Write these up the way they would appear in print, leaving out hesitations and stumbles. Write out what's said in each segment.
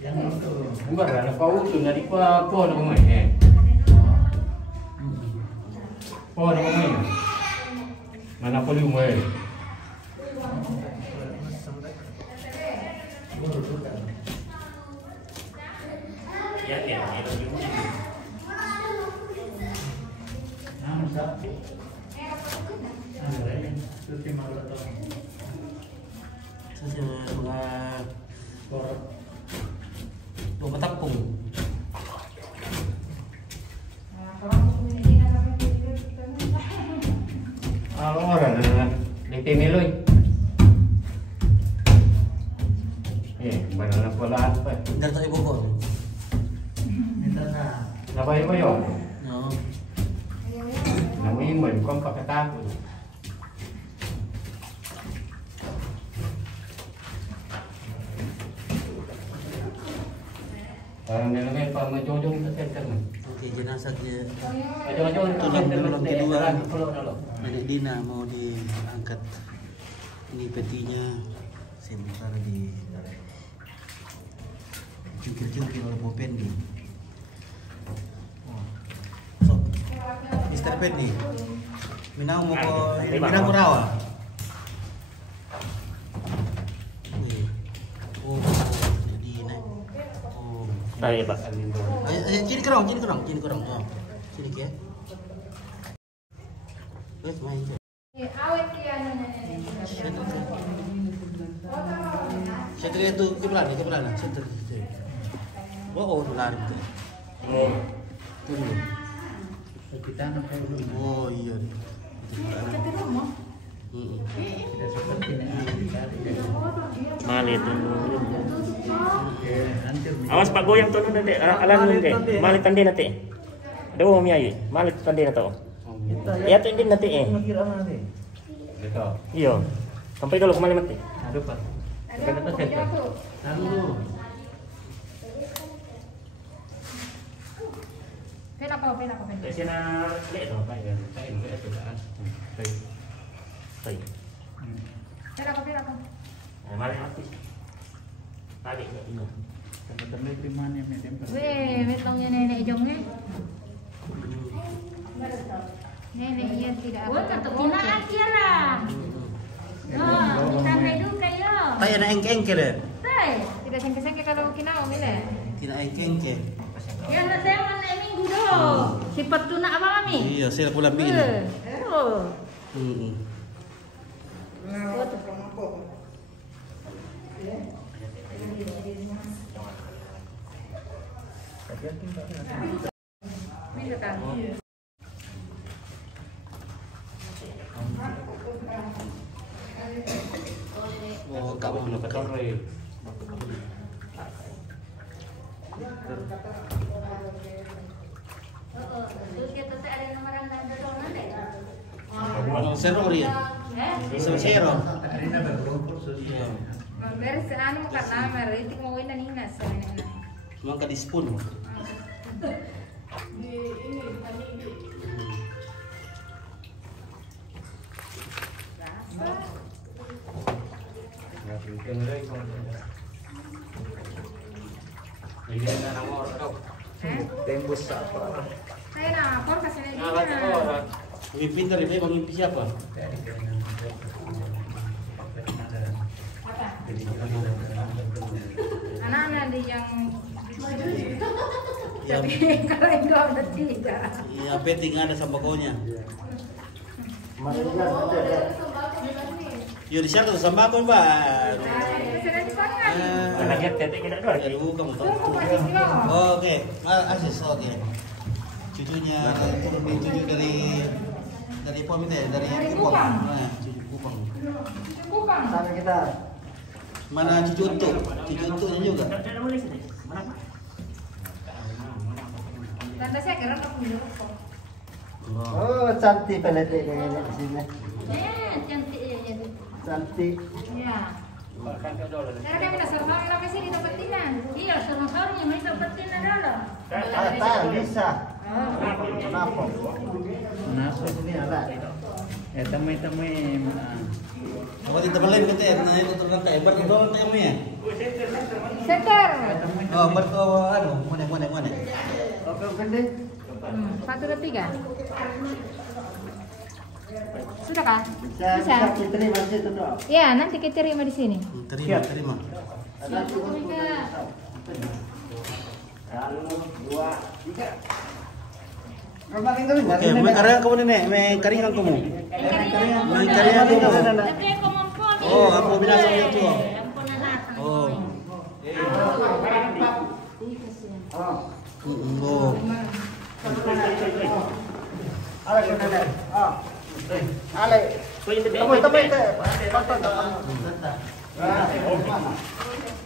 Bukan ada kau tu dari kau ada pemain eh. Kau ada pemain. Mana boleh main? Ya ya. Dua petapung. Kalau orang di Timilui. Banana pola apa? Dari tak ibu kok. Apa ibu yo? No. Namanya mình con pakai tahu. Namanya Pak Majojong terkenal. Oke, jenazah dia. Majojong Tulang kedua. Kalau Nenek Dina mau diangkat. Ini petinya sementara di cukir-cukir oleh Bu Pendi. So, Mister Pendi, Minang mau Minang Murawa. Oh, jadi naik. Oh, Baik Pak. Sini kerong. Oh, sini ya. Wes main. Awet ya nenek. Saya itu kebelan. Saya oh, lari tu. Oh. Tunggu. Kita nampak dulu. Oh iya. Tidak seperti ini. Malit. Hancur. Awas Pak goyang tu nanti alam nanti. Malit tandi nanti. Aduh mi ayu. Malit tandi nanti. Ya tu ini nanti eh. Betul. Iya. Sampai dulu kemana nanti? Aduh Pak. Kita tu set. Lalu Pena kau. Di sini lek tu Pak ya. Saya lek tu kan. Baik. Pena kau. Malit mati. Balik ke ini. sampai terima nih medan. Weh, betongnya nenek jongnya. Nenek yang tidak apa. Kata kena aja lah. Oh, sampai duka yo. Taya na engke deh. Tidak sengke-sengke kalau kena om ini. Tina engke. Ya nak saya mana minggu doh. Sifat tu nak apa kami? Iya, saya pulang bikin. Oh. Bisa kan? Oh, kamu nak kau. Terus kita ada nomor yang ada dong nanti. Ano zero rin. Isa zero. Beres anu karena mereka mau ini ninas nenek. Cuma ka dispon. Ini ada nomor kau. Tembus apa? Saya lapor kasih nenek. Nah, kata orang. Lebih pintar ini bang mimpi siapa? Anak-anak di yang Ya, tapi kalau itu ada tidak. ya penting ada sambakonya. Yo di sana sambako mbak. Sudah dipanggil. Anaknya tetek kita dua. Aduh kamu tahu. Oke, Asis oke. Cucunya turun di cucu dari pom itu ya, dari Kupang. Nah, cucu Kupang. Bukan. Sana kita. Mana cucu untuknya juga. Tidak boleh sini. Mana Pak? Tanda saya kira kamu dulu. Oh, cantik pelet ini di sini. Cantik ya jadi. Cantik. Ya. Karena kami dasar kami lama sih di tempat tinan. Iya, suruh kami yang di tempat tinan dulu. Tak bisa. Oh. Kenapa? Kenapa ini ada? Tamay-tamay. Kapatid teman lain kita nah itu turun kayak berdoa kayak ya. Setter. Oh, berdoa anu, mana. Oke, gede. 1, 2, 3. Sudah kah? Bisa diterima di situ doang. Ya, nanti kita terima di sini. Terima. Ada tuh. 1, 2, 3. Kemarin kali Oke, may karya kamu nenek, may karingan kamu. May karingan kamu. Oh, aku binasa itu. Oh. Oh. Ale ko na. Ale. Tamay.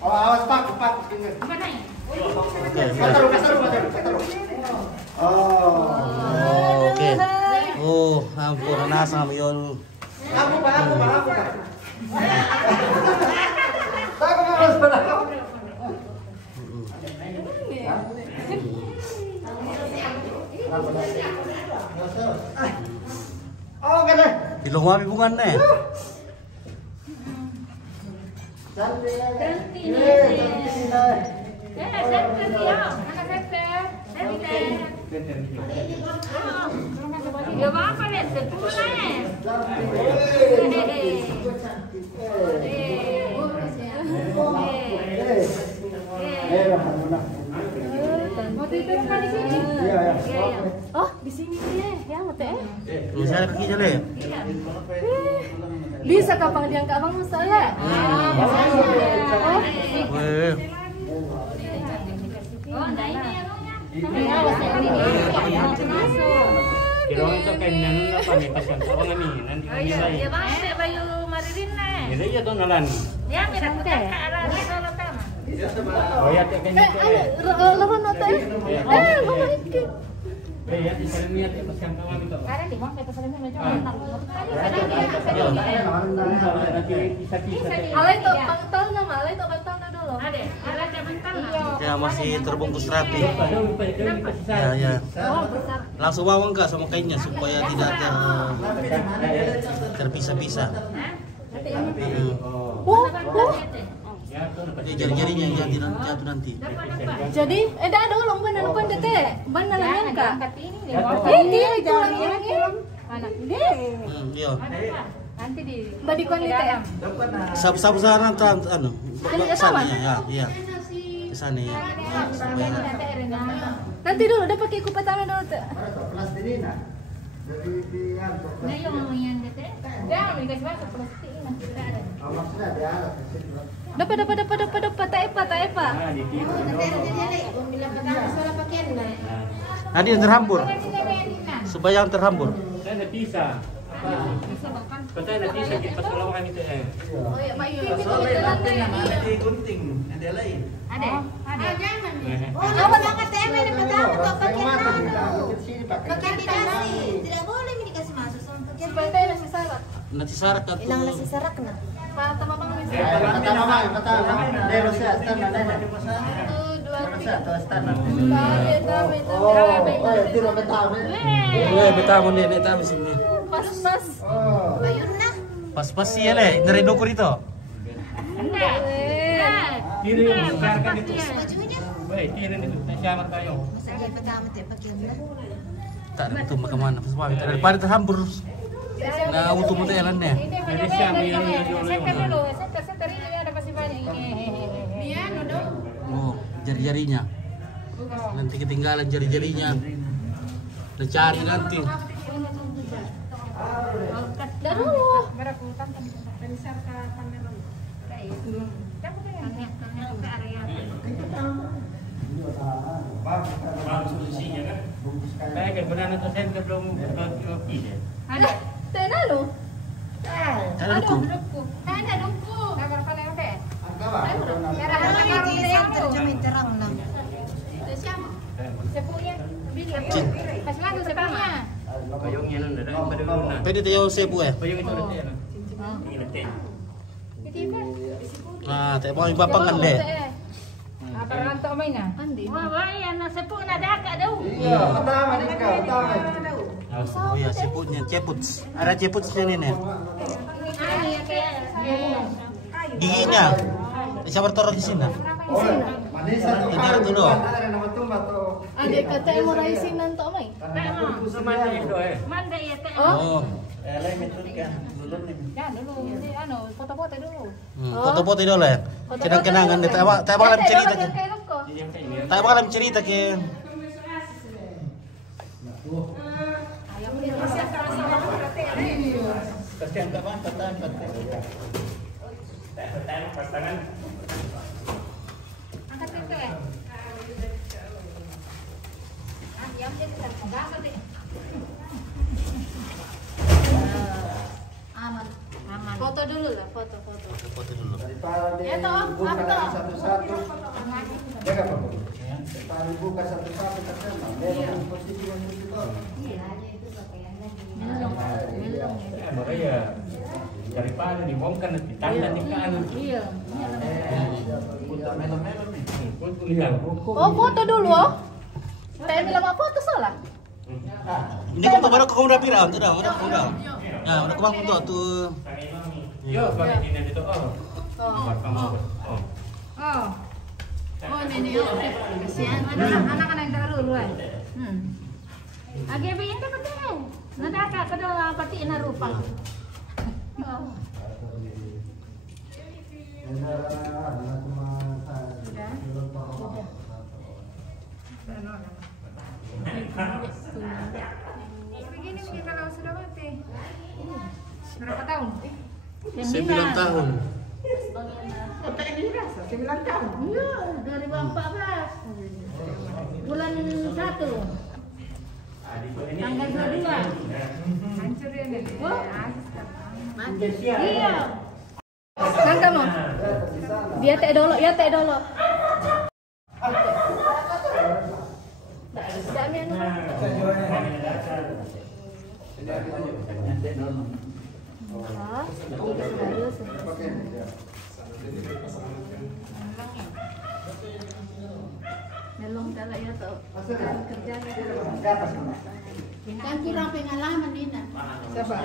Oh, awas pak. Kataru. Oh, oke. Oh, ampun nasa yun. Aku pak. Aku harus berapa? Oh, kena. Bilong mami bungan nih. Cantik. Ya apa lihat sepulah. Oh, di sini deh, ya mate. Misalnya kaki jale. Bisa kapan diangkat Bang Mustafa? Weh. Oh, nah ini ya. Kira itu kainan apa nih pasien orang ini nanti kami lain. Ya Bang, saya bayu maririn nih. Jadi ya tuh nalan. Ya, mira kita ke arah solo tama. Oh ya kayaknya itu. Lawan note. Bawa iki. Ya di sana niat pasien kawan itu. Karena di Bang kita sering macam mana. Nanti kisah-kisah. Alay to pangtal nama, alay to pangtal na dulu. Ada, alay ka pangtal na. Ya masih terbungkus rapi. Ya. Ya. Langsung bawa enggak sama kainnya supaya tidak terpisah-pisah. Jari-jarinya ya jatuh nanti. Jadi, dah ada ulang benar pun dete. Benar lah ka. Ini tulang ini. Anak ini. Iya. Nanti di badi kon dete. Sabu-sabu sana anu. Sana ya, iya. Ke sana ya. Nanti dulu udah pakai kupat tangan dulu tuh. Nah, yang dete. Jangan dikasih masuk plastik ini nanti ada. Dapat taepa. Nanti yang terhambur. Supaya yang terhambur. Saya ada pisah. Betul ada pisah kita pas lawan itu Oh ya, Pak Yu. Gunting, ada lain. Ada. Jangan. Oh, kalau angkat TM ini pertama tuh pakai kandidasi. Tidak boleh ini dikasih masuk sama pakai. Sebentar nasi syarat. Nanti syarat atau Hilang nasi serak kena. Pak Tama Bang nasi. Betah nih tahu sini. Pas. Bayun nah. Pas sih ya le, dari dokur itu. Enggak. Kiri besarkan itu. Bajunya. Baik, kiri itu syarat tayo. Masa dia pertama dia pakai nah. Tak ada tuh kemana pas daripada terhambur. Nah, utuh jalan deh. Jadi siapa yang dulu. Seter ini ada pasti banyak ini. Iya, dong. Oh, jari-jarinya. Nanti ketinggalan jari-jarinya. Udah cari nanti. Daruh. solusinya kan? Kayak benar itu saya belum kopi ya. Ada. Tena lu. Ada duku. Ada duku. Gambar paling apa? Cara Kalau harga ini yang terjemahin terang nah. siapa? Sepunya. Pas lagu sepunya. Payungnya nunda dah pada guna. Pwede tayo sebu eh. Payung itu nanti ya. Ini nanti. Nah, tayo mau ipapangan deh. Apa rantok main ah? Andi. Wah, wah, ya na sepu na daka daw. Iya, pertama nih kau, pertama. Oh ya, siputnya, ceputs. Ada ceputsnya nih nih. Giginya. Siapa taruh di sini? Ini itu doang. Adik kata yang mau raisinan tak mai. Manda ya teh. Oh. Ya dulu, ini foto-foto dulu. Foto-foto dulu ya. Kenang-kenangan deh. Tak bakalan cerita ke. Kayak Tak bakalan cerita ke. Kasihan kawan, tahan. Pasangan. angkat itu ya. Yang jadi terbaca deh. Aman. Foto dulu lah, foto. Foto dulu. Ya toh, apa toh? Satu-satu. Jaga Pak. Tali buka satu-satu terkena. Belok posisi yang itu toh. Makanya daripada dibongkar nanti tanda di kanan. Iya. Melon-melon nih. Oh, foto dulu oh. Saya bilang apa foto salah. Ini kau baru kau udah pirau, udah. Nah, udah kau bangun tuh. Yo, pakai ini itu oh. Oh ini oh. Kasihan anak-anak yang taruh luar. Agak bikin dapat deh. Nadaka kedua pati ina rupa. Begini kalau sudah mati. Berapa tahun? 9 tahun. 9 tahun. Iya, 2014. Bulan 1. Tanggal 22. Hancur ya nih. Oh. Iya. Kan kamu? Dia teh dolo, ya teh dolo. Melong kalau ya tuh kerja kan kurang pengalaman Nina. Siapa?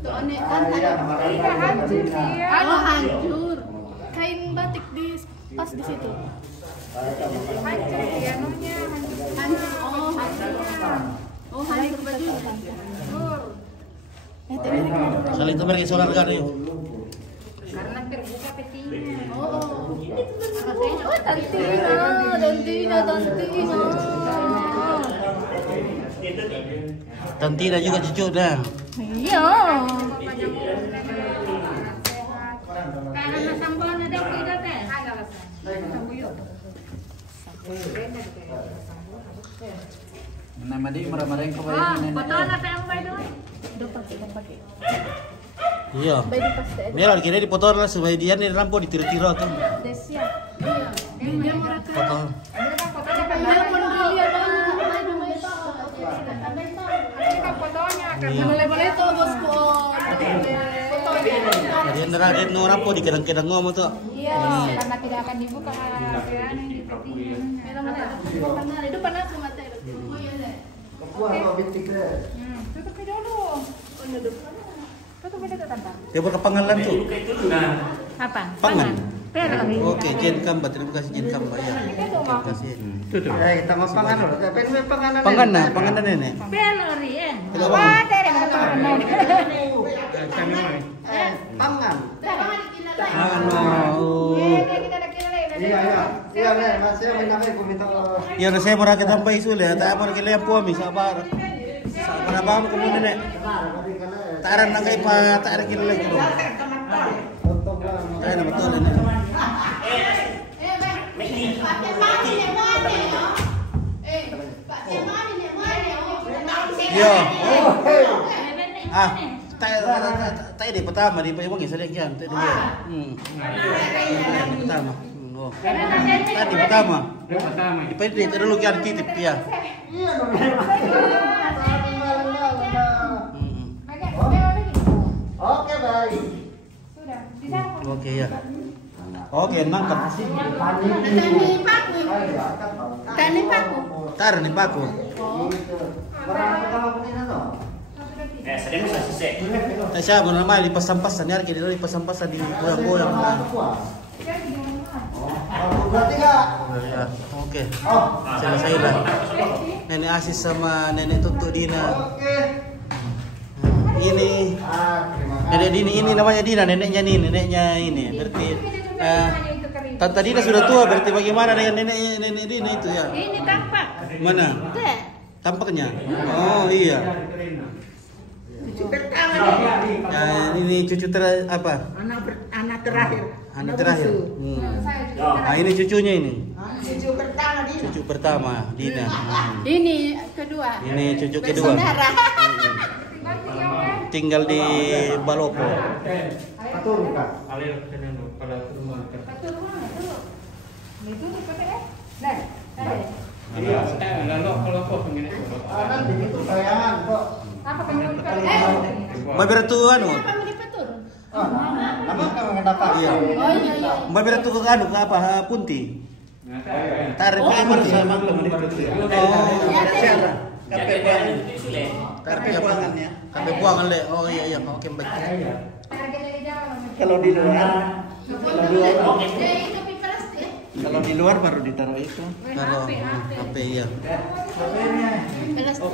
Tuh aneh kan tidak hancur dia. Oh hancur. Kain batik di pas di situ. Hancur dia namanya hancur. Oh hancur. Oh hancur baju. Hancur. Saling kemarin ke solar kan yuk. Karena terbuka petinya. Oh. Oh Tantina. Tantina juga cucu dah. Iya. Karena sambal ada tidak teh. Nama dia marah-marahin ke bayi nenek. Foto anak yang baik dulu. Udah pakai. Iya. Merah kira di foto lah supaya dia nih lampu ditiro-tiro tuh. Desia. Iya. Dia murah tuh. Foto. Boleh tuh bosku. Jadi ada orang po di kedang-kedang ngomong tuh. Iya, karena tidak akan dibuka itu panas mata itu. Oh iya deh. Tutup dulu. Tutup dulu tante. Dia berkepangalan tuh. Apa? Pangan. Pelori. Oke, Jen Kamba, terima kasih Jen Kamba ya. Terima kasih. Kita mau pangan loh. Panganan nenek. Pelori ya. Wah, dari motor. Pangan. Pangan mau. Iya, Mas, saya menyamai komito. Ya udah saya merasa sampai sulit, tak apa kita lihat puami sabar. Sabar abang kemudian nek. Tak ada nangkai pa, tak ada kilo lagi dong. Kaya betul ini. Yo. Tak di pertama di Pajang Selek kan, tak di dia. Pertama. Oh. Tadi pertama. Di Pajang dulu kan titip ya. Oke, baik. Oke ya. Oke, nangkap. Tani paku. Taruh nih paku. Sedang bisa selesai. Tak siya mo naman lipas-sampasan yar kini lipas-sampasan di goyang-goyang. Berarti enggak? Ya, oke. Selesai lah. Nenek Asis sama nenek Tutu Dina. Ini nenek Dini ini namanya Dina, neneknya ini. Berarti Tante Dina sudah tua, berarti bagaimana dengan nenek Dina itu ya? Ini tampak. Mana? Tampaknya? Oh iya. Cucu pertama nih. Nah, ini cucu apa? Anak terakhir. Anak terakhir. Nah, ini cucunya ini. Cucu pertama Dina. Cucu pertama Dina. Ini kedua. Ini cucu kedua. Bersaudara. Tinggal di Balopo. Atur Kak. Alir kalau rumah. Iya, lalu kalau kok begini. Nanti itu bayangan kok. Mbak Bertu anu. Kenapa mau dipetur? Nama kamu mendapat. Iya. Oh iya. Mbak Bertu ke anu ke apa? Punti. Tarik punti. Kape buangan le. Oh iya oke baik. Kalau di luar, Itu plastik. kalau di luar baru ditaruh itu. Kalau HP ya. Plastik.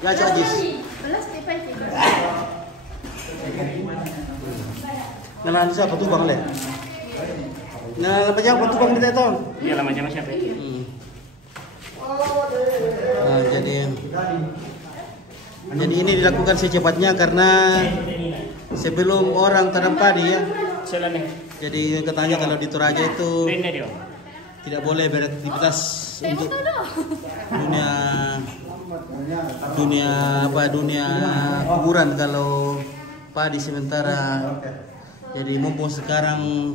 Ya Cak Ajis. Plastik apa itu? Nah, siapa tuh Bang le? Nah, apa yang tuh Bang kita tahu? Iya lah macam siapa? Nah, jadi ini dilakukan secepatnya karena sebelum orang tanam padi ya. Jadi katanya kalau di Toraja itu tidak boleh beraktivitas untuk dunia kuburan kalau padi sementara. Jadi mumpung sekarang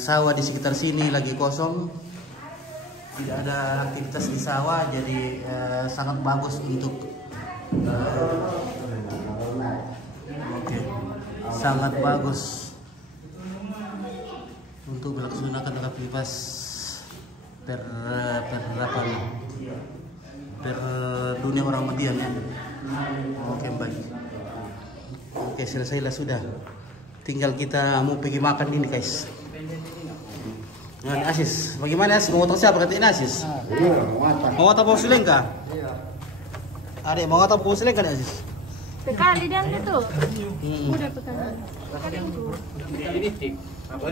sawah di sekitar sini lagi kosong, tidak ada aktivitas di sawah, jadi sangat bagus untuk sangat bagus untuk melaksanakan aktivitas per dunia orang Madian ya. Oke baik. Oke selesailah sudah. Tinggal kita mau pergi makan ini guys. Nah, Asis, bagaimana Asis? Mau siapa katain Asis? Mau atau mau selengka? Adek mau atau mau selengka Asis? Sekali dan itu. Udah pekan.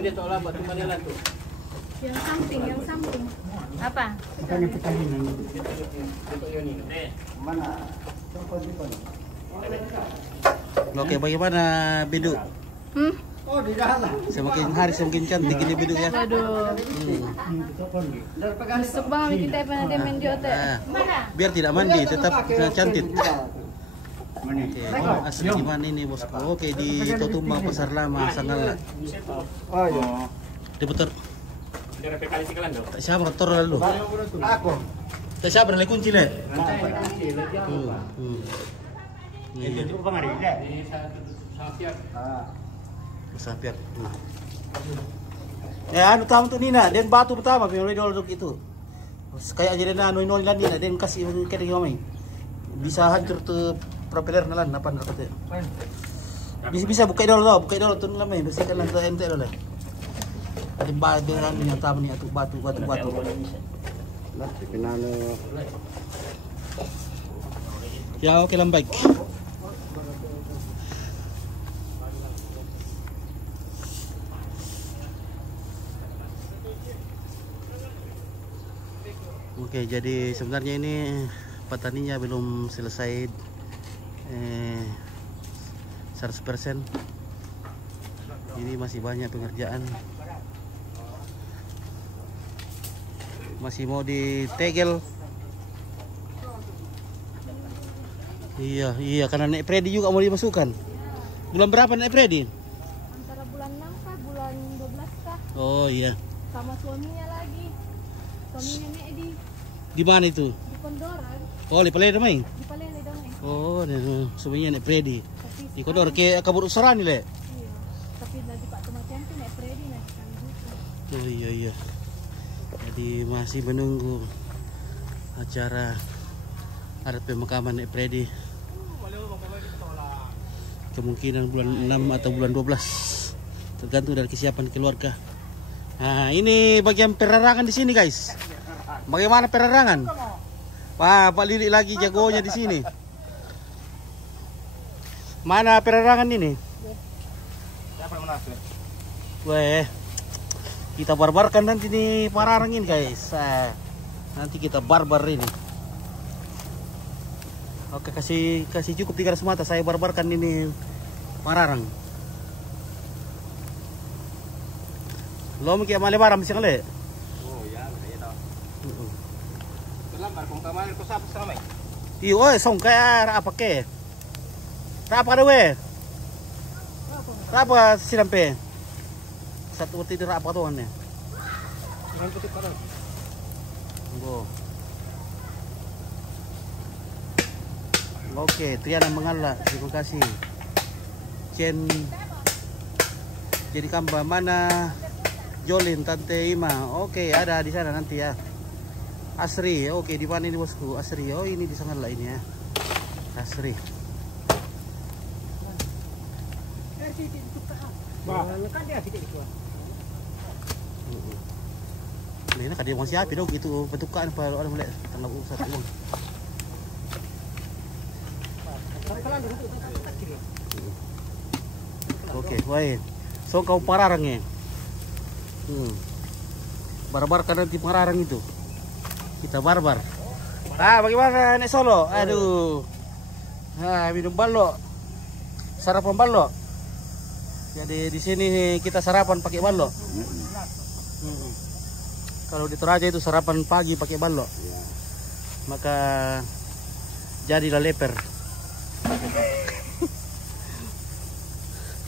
Dia tahu lah batu mana lah tuh. Yang samping. Apa? Makanya pertandingan. Mana? Oke, bagaimana Bidu? Oh, di dalam lah. Semakin hari semakin cantik ini Bidu ya. Aduh. Besok banget kita pernah main di hotel. Mana? Biar tidak mandi, tetap cantik. Oke, asli gimana ini bosku? Oke, di Totumba Pasar Lama Sanggala. Oh iya. Diputar. Tak siapa motor lalu? Aku. Tak siapa nak kunci le? Ini itu pengarida. Ini sapiak. Sapiak. Anu tamu tu Nina, dan batu pertama pilih dulu itu. Kayak jadi anu ini lan Nina, dan kasih kiri kami. Bisa hancur tu propeller nalan apa nak kata. Bisa buka dulu tu lamai, bersihkan lantai ente dulu. Ada dengan yang tamu ni batu. Lah, pinano. Ya oke lambaik. Oke, jadi sebenarnya ini petaninya belum selesai 100%. Ini masih banyak pengerjaan. Masih mau ditegel. Iya, karena naik predi juga mau dimasukkan. Bulan berapa naik predi? Antara bulan 6 kah, bulan 12 kah? Oh iya. Sama suaminya lagi. Suaminya Edi. Di mana itu? Di Pondoran. Oh, di Palembang main. Di Palembang dong. Oh, suaminya naik predi. Tapi Di Kodor ke kabur usarani le. iya. Tapi nanti Pak Tomatian tuh naik predi naik kan gitu. Oh iya. Jadi masih menunggu acara adat pemakaman Nek Freddy. Kemungkinan bulan 6 atau bulan 12, tergantung dari kesiapan keluarga. Nah, ini bagian penerangan di sini, guys. Bagaimana penerangan? Wah, Pak Lili lagi jagonya di sini. Mana penerangan ini? Weh, kita barbarkan nanti nih pararang ini, guys. Nanti kita barbar ini. Oke, kasih cukup 300 mata. Saya barbarkan ini pararang. Lo mungkin male barang bisa kali. Oh ya, iya dong. Kelambar kung kamalir ko sa may. Iyo, song kaya apa ke? Apa ada we? Apa silampe? Satu tidur apa tuh ane? Jangan tutup parang. Oke, Triana mengalah. Terima kasih. Chen. Jadi kamba mana? Jolin, Tante Ima. Oke, ada di sana nanti ya. Asri, oke, di mana ini bosku? Asri, oh ini di sana lah ini ya. Asri. Ini kan dia mau siapin dong gitu bentukan kalau ada mulai tanggal satu uang. Oke, baik. So kau pararangnya. Barbar kan nanti pararang itu. Kita barbar. Ah, bagaimana Nek Solo? Aduh. Nah, minum balok. Sarapan balok. Jadi di sini kita sarapan pakai balok. Kalau di Toraja itu sarapan pagi pakai balok. Maka jadilah leper.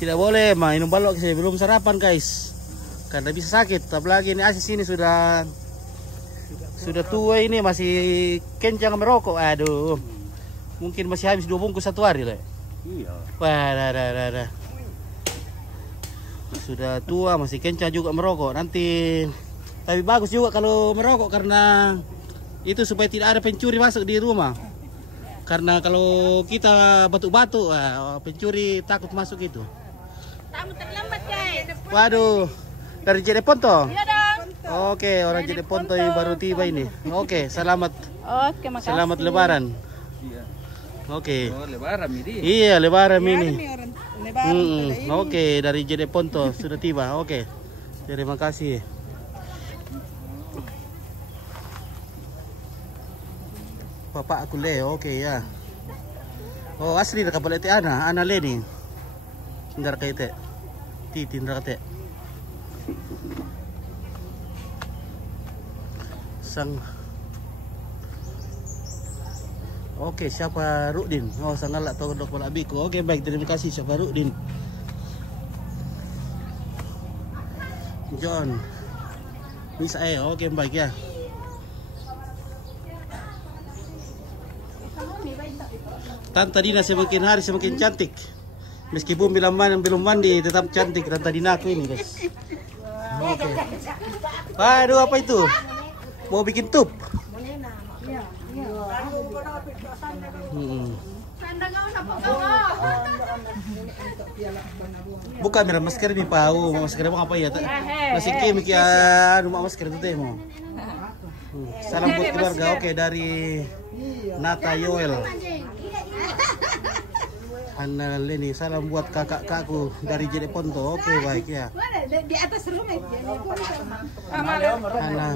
Tidak boleh minum balok sebelum sarapan, guys. Karena bisa sakit. Apalagi ini Asis ini sudah tua ini, masih kencang merokok. Aduh. Mungkin masih habis 2 bungkus satu hari, Le. Iya. Wah, dah. Sudah tua, masih kencang juga merokok. Nanti tapi bagus juga kalau merokok karena itu supaya tidak ada pencuri masuk di rumah. Karena kalau kita batuk-batuk, pencuri takut masuk itu. Tamu terlambat, guys. Waduh, dari JD Ponto. Iya dong. Oke, orang JD Ponto yang baru tiba ini. Oke, selamat. Oke, makasih. Selamat Lebaran. Iya. Oke. Oh, lebaran ini. Iya, Lebaran ini. Lebaran. Oke, dari JD Ponto sudah tiba. Oke. Terima kasih. Bapak aku le, oke ya. Oh, asli dah kapal ete ana le ni. Ndar kaite. Titi ndar kate. Sang. Oke, siapa Rudin? Oh, sangalak tau dok balabiku. Oke, baik, terima kasih siapa Rudin. John. Miss oke, baik ya. Tante Dina semakin hari semakin cantik. Meskipun belum mandi tetap cantik Tante Dina aku ini, guys. Oke. Aduh, apa itu? Mau bikin tup? Bukan merah masker nih, Pau. Masker apa ya? Masih kimik ya, rumah masker itu teh mau. Salam buat keluarga. Oke, dari Nata Yoel. Anna Leni, salam buat kakak-kakku dari JD Ponto. Oke, baik ya. Di atas rumah. Anna,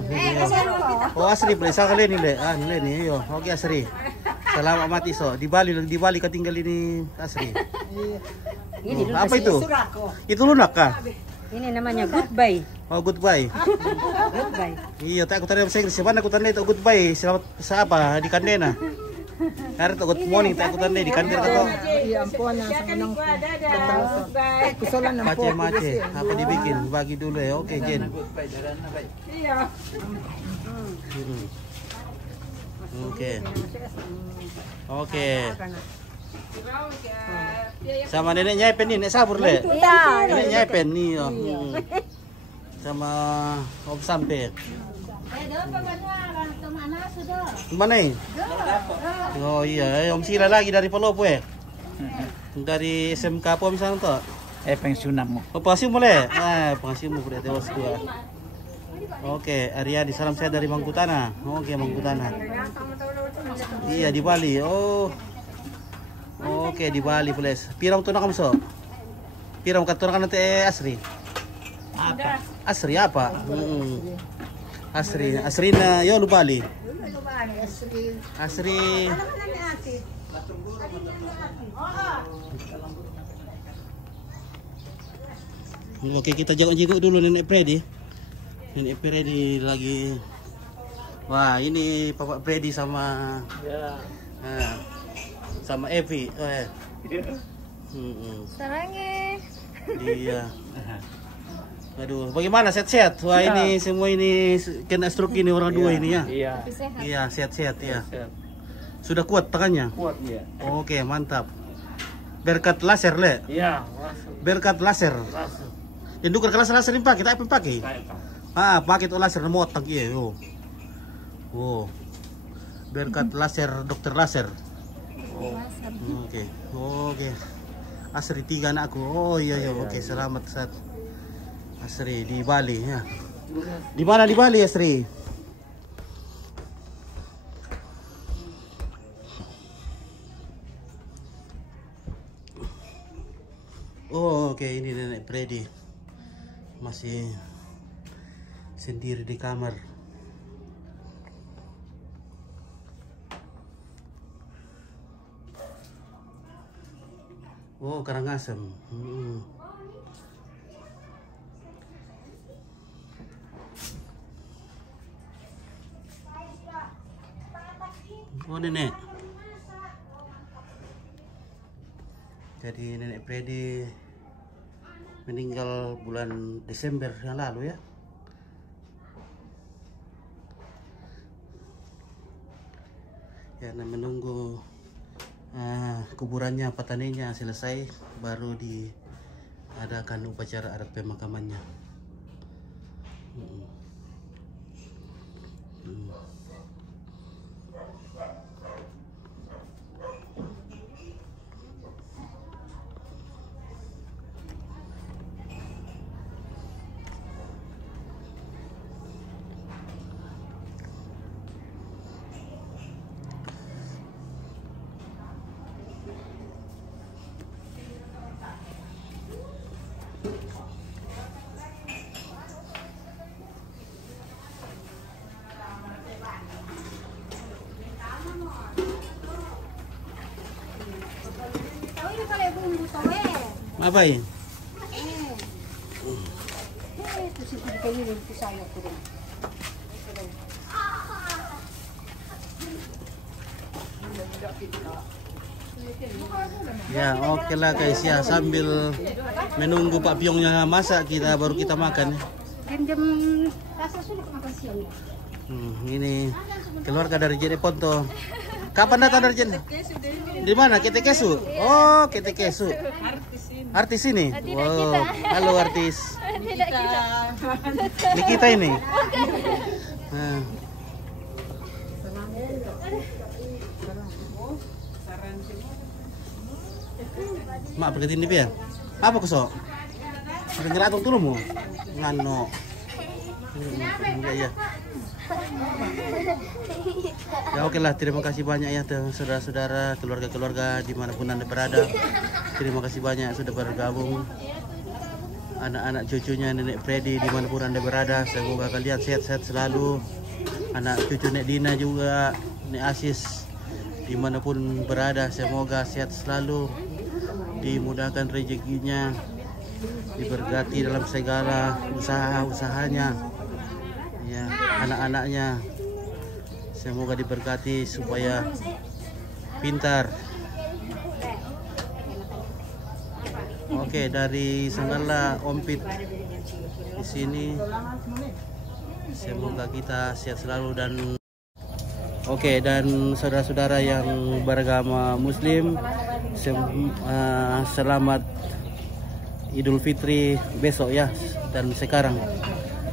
oh Asri, boleh saya Leni le. Leni, yo. Oke Asri. Selamat mati so. Di Bali ketinggal ini Asri. Apa itu? Itu lunak kah? Ini namanya goodbye. Oh, goodbye. Goodbye. Iya, tak aku tanya bahasa Inggris. Mana aku tanya itu goodbye. Selamat siapa di Kandena. Hari itu good morning tak aku tanya di Kandena atau Iya, ampun yang senang. Kusolan ng mace. Apa dibikin? Bagi dulu ya. Oke, Jen. Iya. Oke. Oke. Sama neneknya Epen nih, nek sabur le. Iya. Neneknya Epen nih. Sama Om Sampe. Mana ini? Oh iya, Om Sila lagi dari Palopo ya? Dari SMK apa misalnya tuh? pensiunan mo. Oh, pensiun boleh? Pensiun mau berarti was dua. Oke, Arya di salam saya dari Mangkutana. Oke, Mangkutana. Iya di Bali. Oh. Oke, di Bali please. Pirang tuna kamu so? Pirang katuna kan nanti Asri. Apa? Asri apa? Asri na yo lu Bali. Asri. Oke, kita jenguk dulu Nenek Freddy. Nenek Freddy lagi. Wah, ini Bapak Freddy sama sama Evi. Sarangnya. Iya. Aduh, bagaimana sehat-sehat? Wah, ini semua ini kena stroke ini orang dua ini ya. Iya. Iya, sehat-sehat ya. Sudah kuat tangannya? Kuat ya. Oke, mantap. Berkat laser, Le. Iya. Berkat laser. Yang dukar kelas laser ini pakai, kita apa pakai? Pakai itu laser mau otak ya, yo. Oh. Berkat laser, dokter laser. Oke. Asri 3 anakku. Oh iya. Oke, selamat saat Asri di Bali ya. Di mana di Bali Asri? Oh, oke, ini Nenek Freddy. Masih sendiri di kamar. Oh, Karangasem. Oh, Nenek. Jadi Nenek Freddy meninggal bulan Desember yang lalu ya. Karena menunggu kuburannya pataninya selesai baru diadakan upacara adat pemakamannya. Apa ini? Ya, oke lah guys ya, sambil menunggu Pak Piongnya masak baru kita makan ya. Ini keluarga dari Jene Ponto. Kapan datang dari Jene? Di mana? Ketekesu. Oh, Ketekesu. Artis ini. Wow. Halo artis. Nikita ini. Nah. Mak berarti ini ya? Apa kusok? Dengar atau dulu mu? Ngano. Iya. Ya oke lah, terima kasih banyak ya saudara-saudara, keluarga-keluarga dimanapun Anda berada. Terima kasih banyak sudah bergabung. Anak-anak cucunya Nenek Freddy dimanapun Anda berada, semoga kalian sehat-sehat selalu. Anak cucu Nek Dina juga, Nek Asis dimanapun berada, semoga sehat selalu, dimudahkan rezekinya, diberkati dalam segala usaha-usahanya, ya, anak-anaknya semoga diberkati supaya pintar. Oke, dari Sanggala Ompit di sini, semoga kita sehat selalu dan oke, dan saudara-saudara yang beragama Muslim, selamat Idul Fitri besok ya, dan sekarang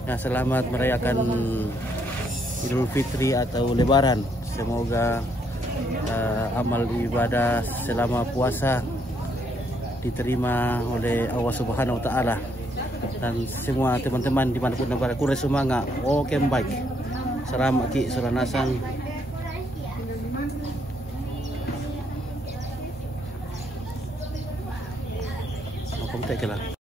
ya, selamat merayakan Idul Fitri atau Lebaran. Semoga amal ibadah selama puasa diterima oleh Allah Subhanahu wa Ta'ala, dan semua teman-teman dimanapun berada kurang semangat. Oke, baik. Salam Ki Suranasang. Mau kontak lah.